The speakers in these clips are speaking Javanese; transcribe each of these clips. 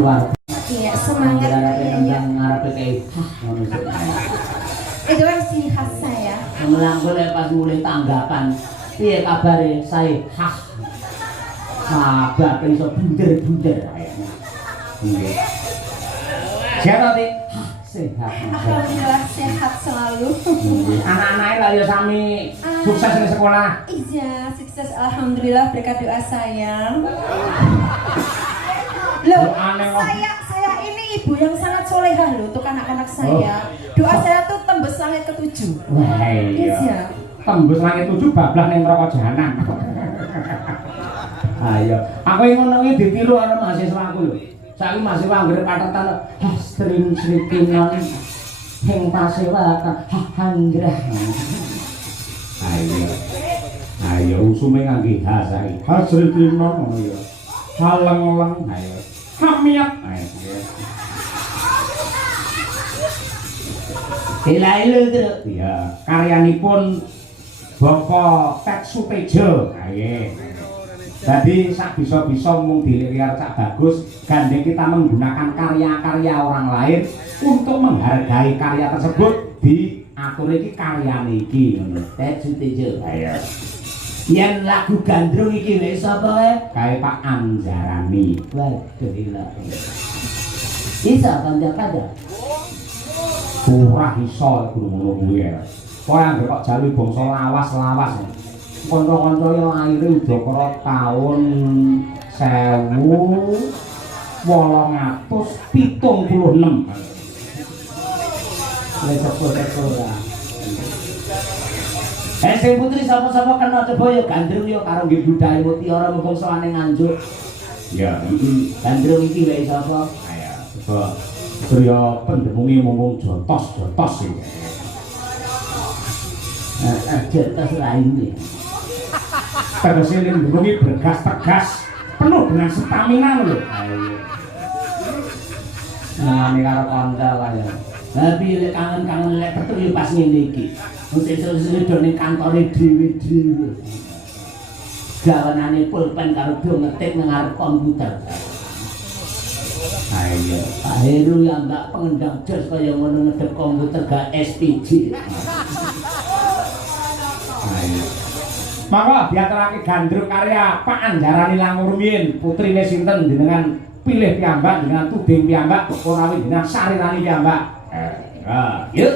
luar. Iya, semangat kayaknya. Ngarep kayak itu kan ciri khas saya. Melangkul pas mulai tanggapan. Piye kabare saya? Hah. Sabar iso bunder-bunder kayaknya. Nggih. Sehat tadi? Sehat. Alhamdulillah sehat selalu. Anak-anaknya lah ya sami sukses di sekolah. Iya, sukses alhamdulillah berkat doa saya. Loh, saya ini ibu yang sangat solehah loh untuk anak-anak saya. Doa saya tuh tembus langit ke-7. Wah iya. Tembus langit 7 bablah ning neraka jahanam. Ayo, aku yang ngomongnya ditiru ana mahasiswa aku lho. Saiki mahasiswa anggere patetan Hastrin Srikinon hing pasewakan Handrah. Ayo usume ngangge ha saiki. Hastrin Srikinon ngono ya. Haleng-leng ayo. Hamiat. Ayo. Ilailo itu. Iya, karyanipun Bapak Tek Sutejo. Ayo. Jadi sak bisa-bisa mung dilihat cak bagus, gandeng kita menggunakan karya-karya orang lain untuk menghargai karya tersebut diatur iki karyane iki ngono. Tek Sutejo. Ayo. Yen lagu gandrung iki wis sapa wae? Kae Pak Anjarani. Waduh gila. Bisa kanca-kanca. Ora iso ngono kuwi. Kowe anggere kok jalu bangsa lawas-lawas. Kanca-kanca yang lahir Udakara taun 1876. Wis sepuluh-sepuluh. Sing putri sapa-sapa kena coba ya gandrung ya karo nggih budaya mutiara mumpung sowane Nganjuk. Ya, gandrung iki lek sapa? Ayo, coba. Surya pendemungi mumpung jotos-jotos iki. Jotos lainnya. Terus ini mendemungi bergas tegas penuh dengan stamina lho. Nah, ini karo kanca lah ya. Tapi lek kangen-kangen lek betul ya pas ngene iki. Wis sesuk do ning kantore dhewe-dhewe. Gawanane pulpen karo do ngetik nang ngarep komputer. Ayo, Pak Heru yang mbak pengendang jos kaya ngono ngedep komputer gak SPG. Ayo. Maka diaturake gandrung karya Pak Anjarani Langur rumiyin putrine sinten jenengan pilih piyambak dengan tuding piyambak ora dengan sarirani piyambak. Yuk.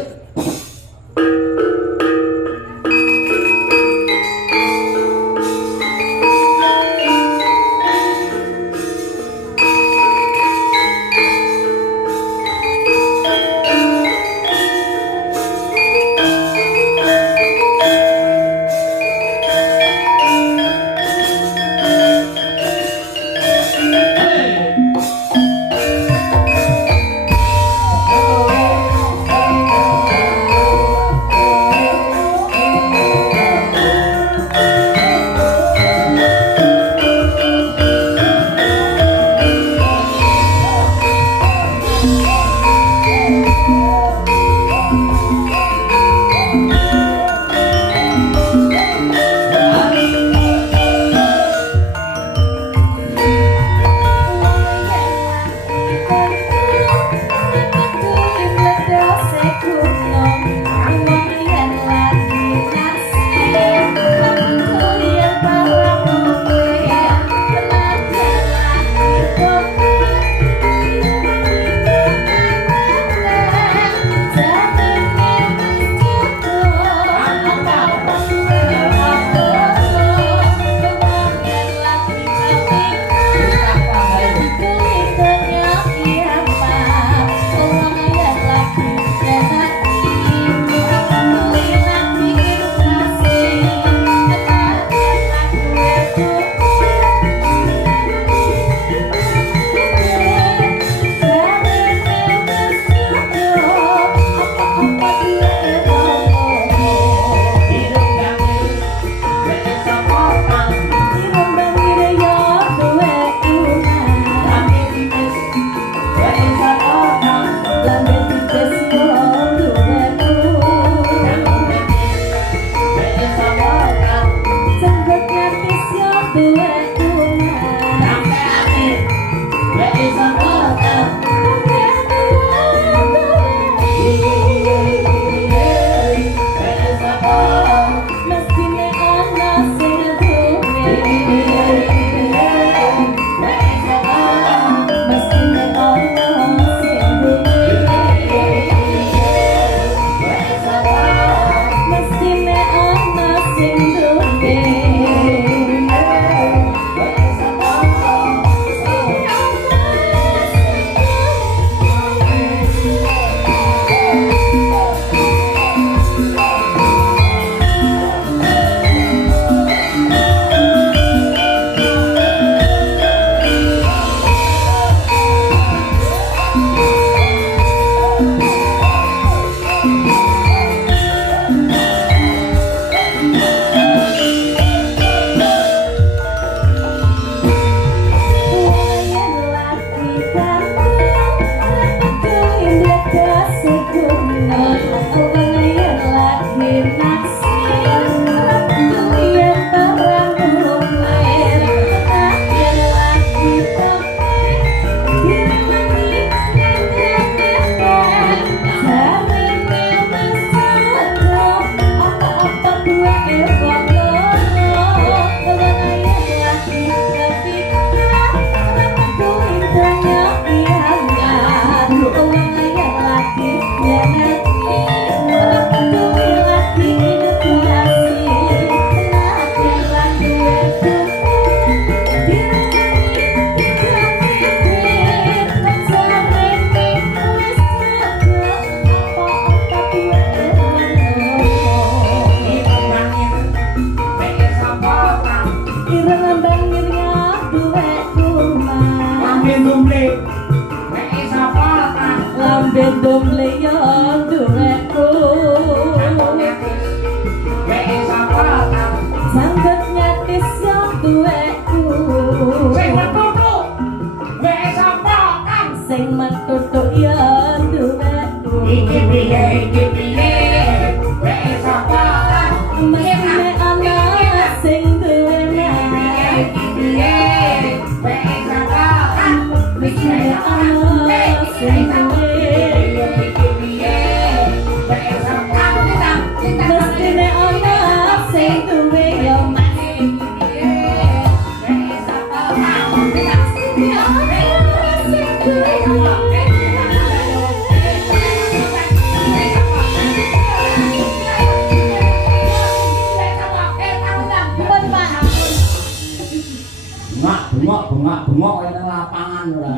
bengok kaya nang lapangan ora.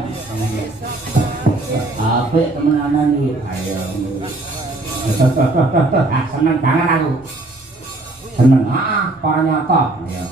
Apik temenanan iki. Ayo. Seneng banget aku. Seneng. Para nyata. Ayo.